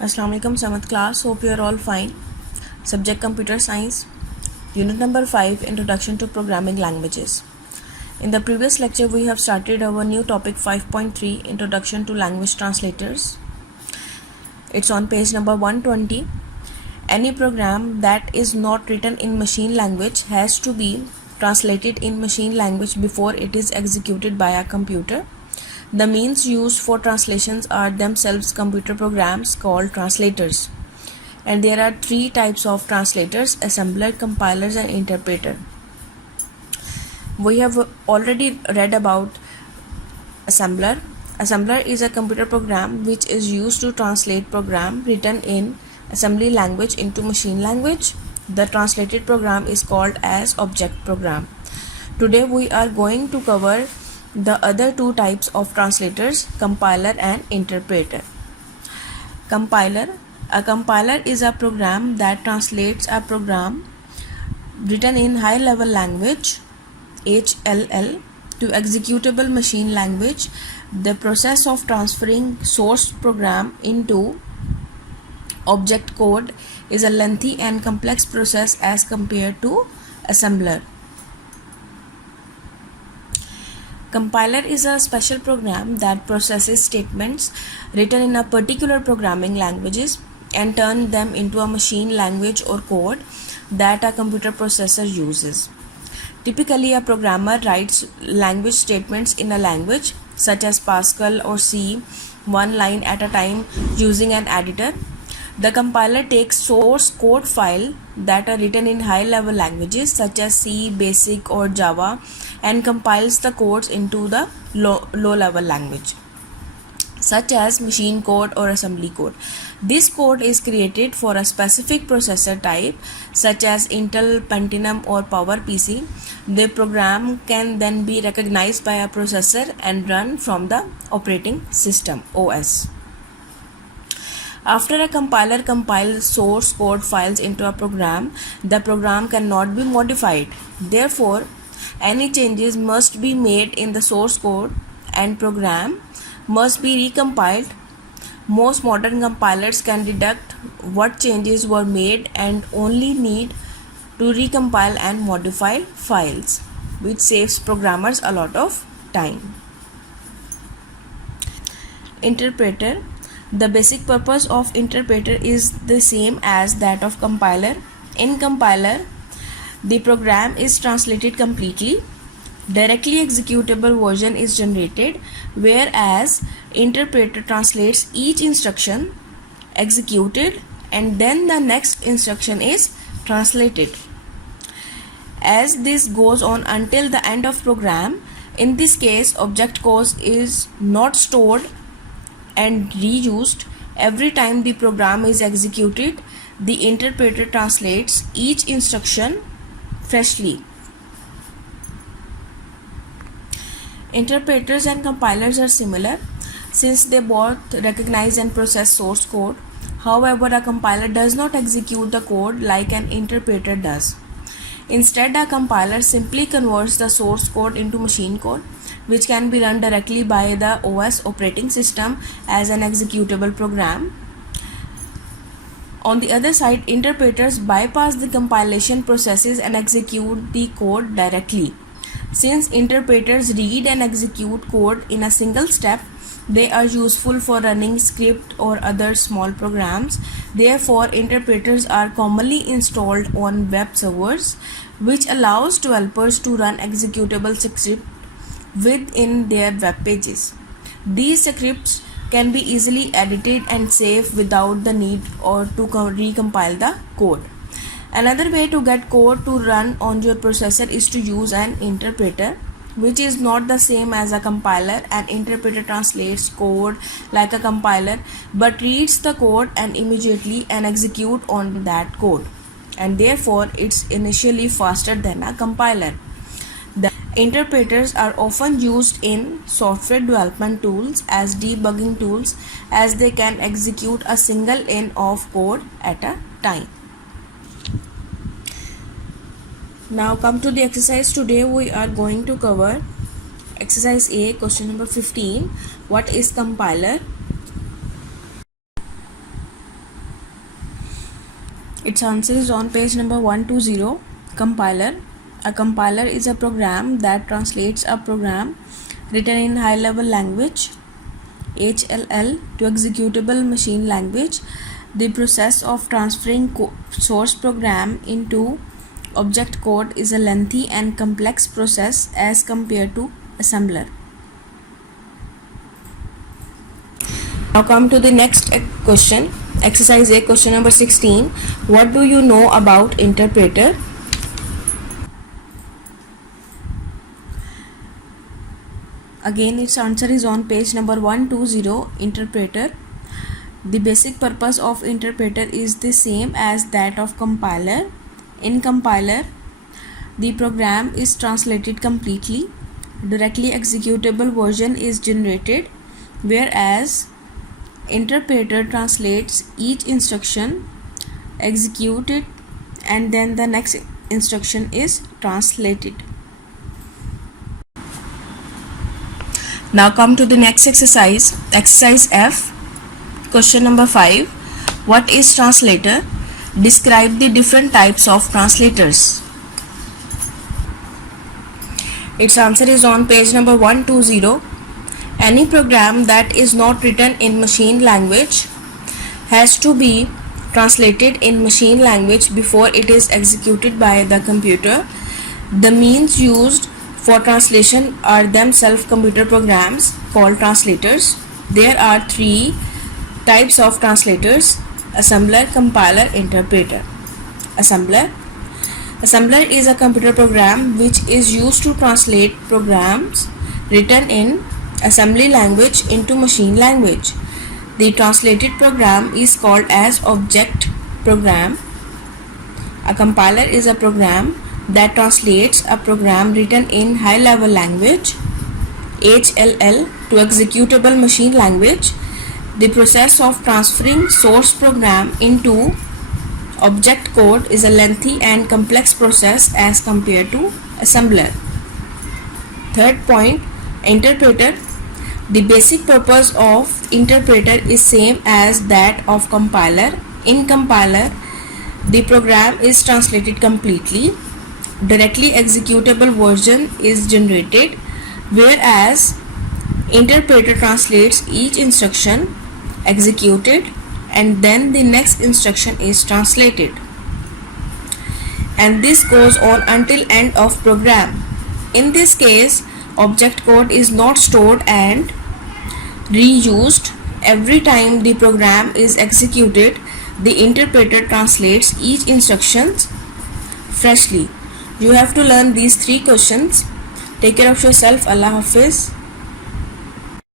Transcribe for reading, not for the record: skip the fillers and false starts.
Assalamu alaikum, 7th class. Hope you are all fine. Subject Computer Science. Unit number 5, Introduction to Programming Languages. In the previous lecture, we have started our new topic 5.3, Introduction to Language Translators. It's on page number 120. Any program that is not written in machine language has to be translated in machine language before it is executed by a computer. The means used for translations are themselves computer programs called translators. And there are three types of translators: assembler, compilers, and interpreter. We have already read about assembler. Assembler is a computer program which is used to translate program written in assembly language into machine language. The translated program is called as object program. Today we are going to cover the other two types of translators, compiler and interpreter. Compiler. A compiler is a program that translates a program written in high level language HLL to executable machine language. The process of transferring source program into object code is a lengthy and complex process as compared to assembler. Compiler is a special program that processes statements written in a particular programming languages and turn them into a machine language or code that a computer processor uses. Typically, a programmer writes language statements in a language such as Pascal or C, one line at a time using an editor. The compiler takes source code files that are written in high-level languages such as C, Basic, or Java and compiles the codes into the low-level language such as machine code or assembly code. This code is created for a specific processor type such as Intel, Pentium, or PowerPC. The program can then be recognized by a processor and run from the operating system OS. After a compiler compiles source code files into a program, the program cannot be modified. Therefore, any changes must be made in the source code and program must be recompiled. Most modern compilers can deduct what changes were made and only need to recompile and modify files, which saves programmers a lot of time. Interpreter. The basic purpose of interpreter is the same as that of compiler. In compiler, the program is translated completely. Directly executable version is generated, whereas interpreter translates each instruction executed and then the next instruction is translated. As this goes on until the end of program, in this case object code is not stored and reused. Every time the program is executed, the interpreter translates each instruction freshly. Interpreters and compilers are similar since they both recognize and process source code. However, a compiler does not execute the code like an interpreter does. Instead, a compiler simply converts the source code into machine code, which can be run directly by the OS operating system as an executable program. On the other side, interpreters bypass the compilation processes and execute the code directly. Since interpreters read and execute code in a single step, they are useful for running script or other small programs. Therefore, interpreters are commonly installed on web servers, which allows developers to run executable scripts within their web pages. These scripts can be easily edited and saved without the need or to recompile the code. Another way to get code to run on your processor is to use an interpreter, which is not the same as a compiler. An interpreter translates code like a compiler but reads the code and immediately and execute on that code, and therefore it's initially faster than a compiler. The interpreters are often used in software development tools as debugging tools, as they can execute a single line of code at a time. Now come to the exercise. Today we are going to cover exercise A, question number 15. What is compiler? Its answer is on page number 120. Compiler. A compiler is a program that translates a program written in high-level language HLL to executable machine language. The process of transferring source program into object code is a lengthy and complex process as compared to assembler. Now come to the next question. Exercise A, question number 16. What do you know about interpreter? Again, its answer is on page number 120. Interpreter. The basic purpose of interpreter is the same as that of compiler. In compiler, the program is translated completely. Directly executable version is generated, whereas interpreter translates each instruction, execute it, and then the next instruction is translated. Now come to the next exercise. Exercise F, question number 5. What is translator? Describe the different types of translators. Its answer is on page number 120. Any program that is not written in machine language has to be translated in machine language before it is executed by the computer. The means used for translation are themselves computer programs called translators. There are 3 types of translators: assembler, compiler, interpreter. Assembler. Assembler is a computer program which is used to translate programs written in assembly language into machine language. The translated program is called as object program. A compiler is a program that translates a program written in high-level language HLL to executable machine language. The process of transferring source program into object code is a lengthy and complex process as compared to assembler. Third point, interpreter. The basic purpose of interpreter is same as that of compiler. In compiler, the program is translated completely. Directly executable version is generated, whereas interpreter translates each instruction, executed, and then the next instruction is translated. And this goes on until end of program. In this case, object code is not stored and reused. Every time the program is executed, the interpreter translates each instruction freshly. You have to learn these 3 questions. Take care of yourself. Allah Hafiz.